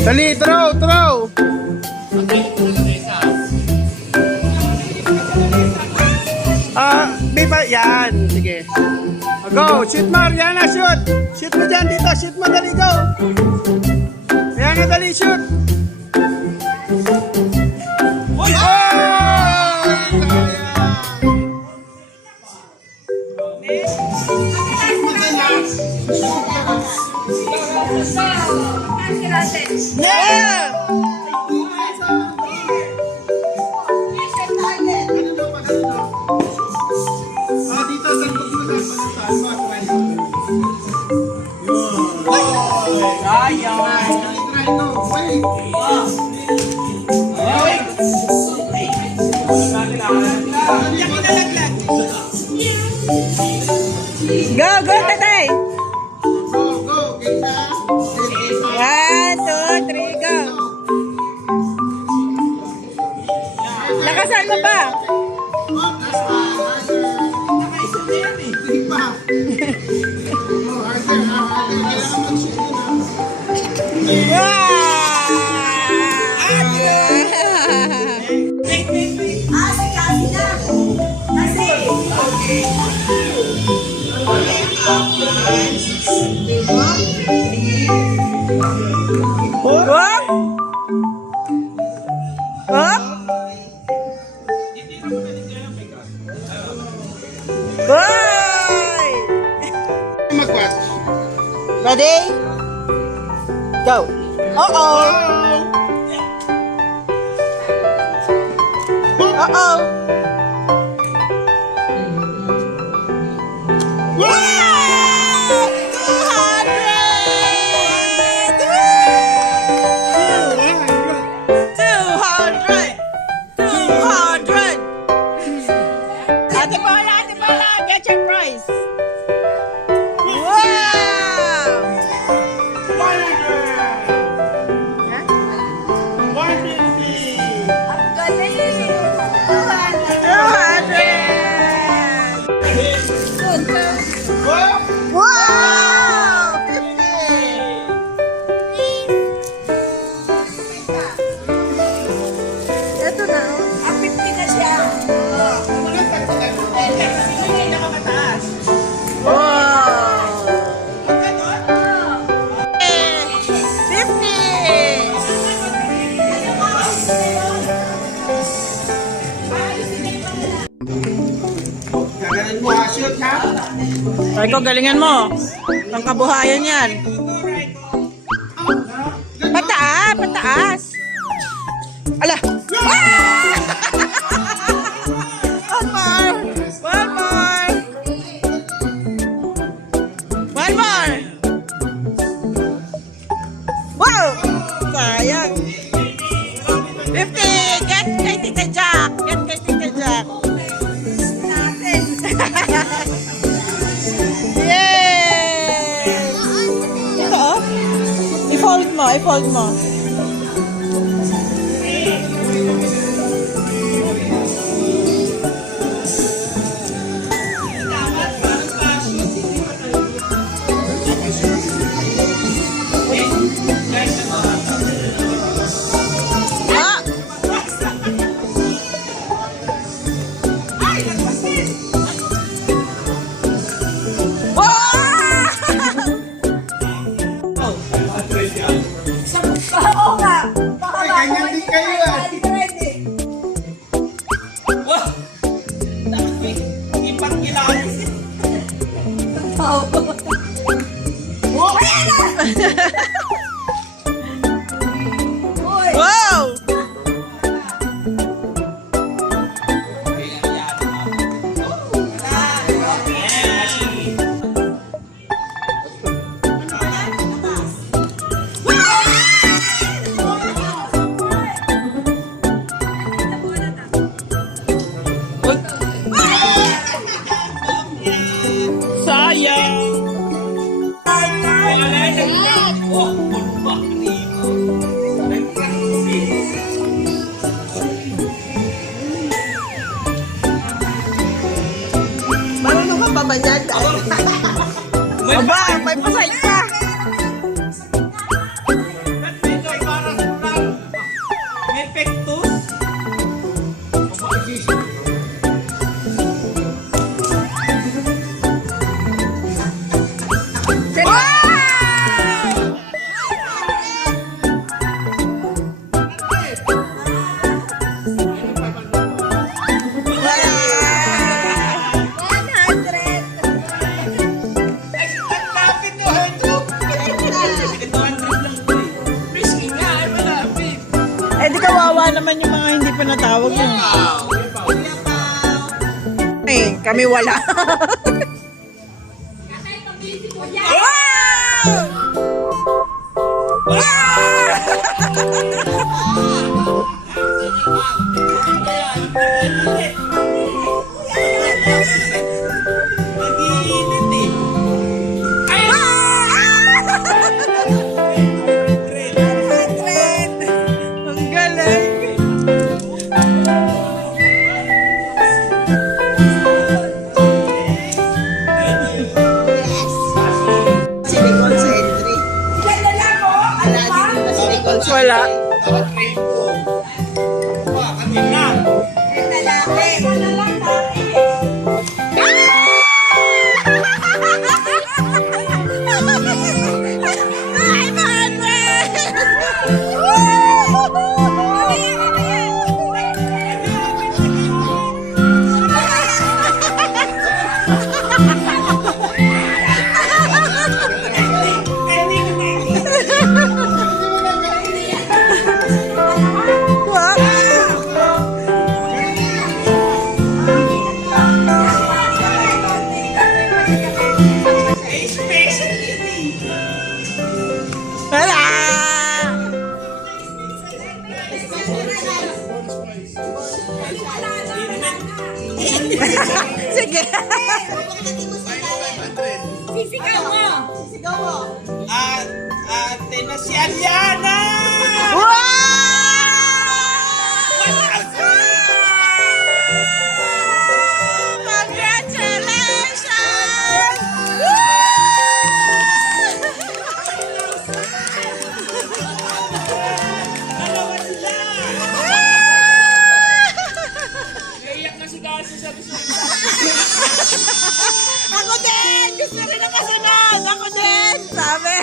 Dali, throw, throw. Di ba? Yan, sige. Go, shoot mo, yan na, shoot. Shoot mo dyan dito, shoot mo, dali, go. Yan na, dali, shoot. Oh! Yeah! Go, go, tatay! Go, go, kita. 1, 2, 3, go! Lakasan mo pa! Ready? Go! Uh-oh! Uh-oh! Ay ko, galingan mo. Ang kabuhayan yan. Pataas, pataas. Ala! One more. One more. One more. Wow! Sayang. 50. Get kay Tita Jack. Get kay Tita Jack. I-fold mo. naman yan. Aba, may pasay pa. Eh di kawawa naman yung mga hindi pa natawag yun. Eh, kami wala. Ang galing. Si Nicole sa entry. Wala din ba si Nicole sa Wala. Wala! Sige. Sisigaw mo. Sisigaw mo. Ate na si Aliana! Naiyak na si Gasi sa gusto. Ako din! Gusto rin ang kasunod! Ako din! Sabi!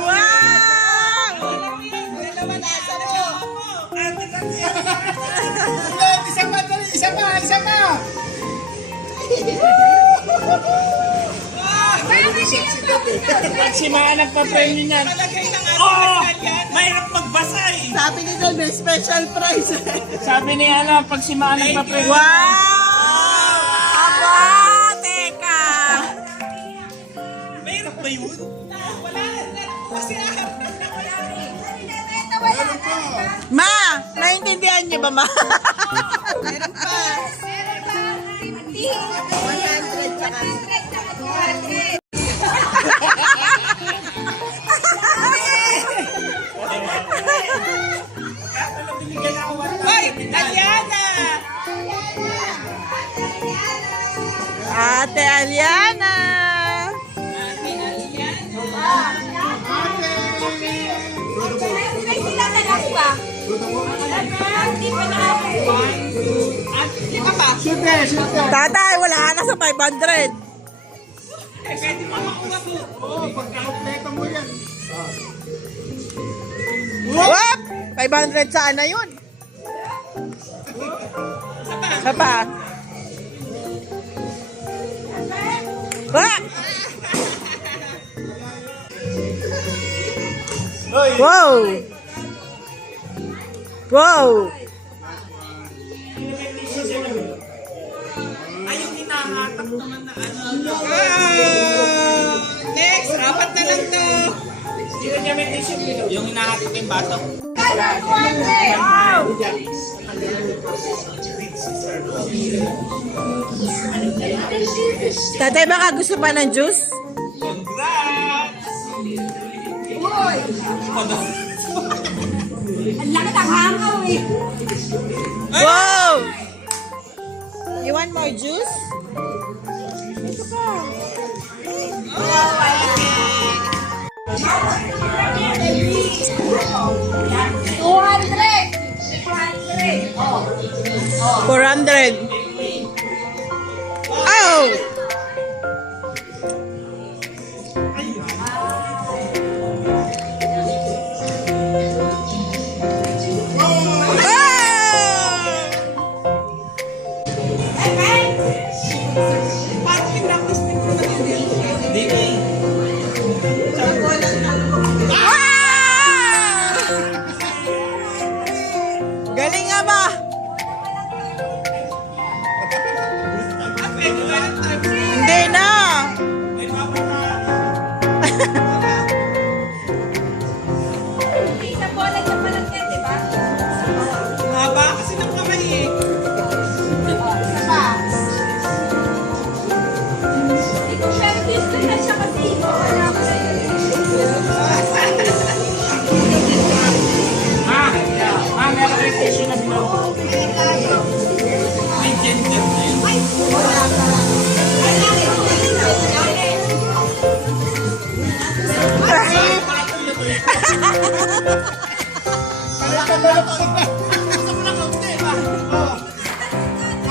Wow! Isa pa, dali, isa pa, isa pa. Pag si Maa nagpa-premyo niyan, oh! Mahirap magbasa eh! Sabi ni Don, may special prize. Sabi ni ano, pag si Maa nagpa-premyo. Wow! Aba! Teka! Mahirap ba yun? Ma! Naintindihan niyo ba, Ma? Meron pa. 100 tsaka. Hoy! Aliana! Ate Aliana! Tatay, wala na sa 500. Pwede pa makuha po. Oo, pagkakompleto mo yan. Whoop! 500 sana yun. Isa pa. Wah! Wow! Wow! Ay, yung hinahatak naman na ano. Next! Apat na lang to! Sino niya may tissue? Yung hinahatak yung bato. Tatay, baka gusto pa ng juice? Congrats! Ang laki ng hangaw eh. Wow! You want more juice? Ito pa. Oh. 400. Oh! Galing nga ba? Hindi na. Haba kasi ng kamay eh. Meron kayo tissue na sinaw. May gender na yun.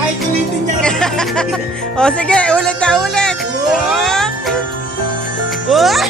Ay, kulitin niya. O sige, ulit na ulit. Oh.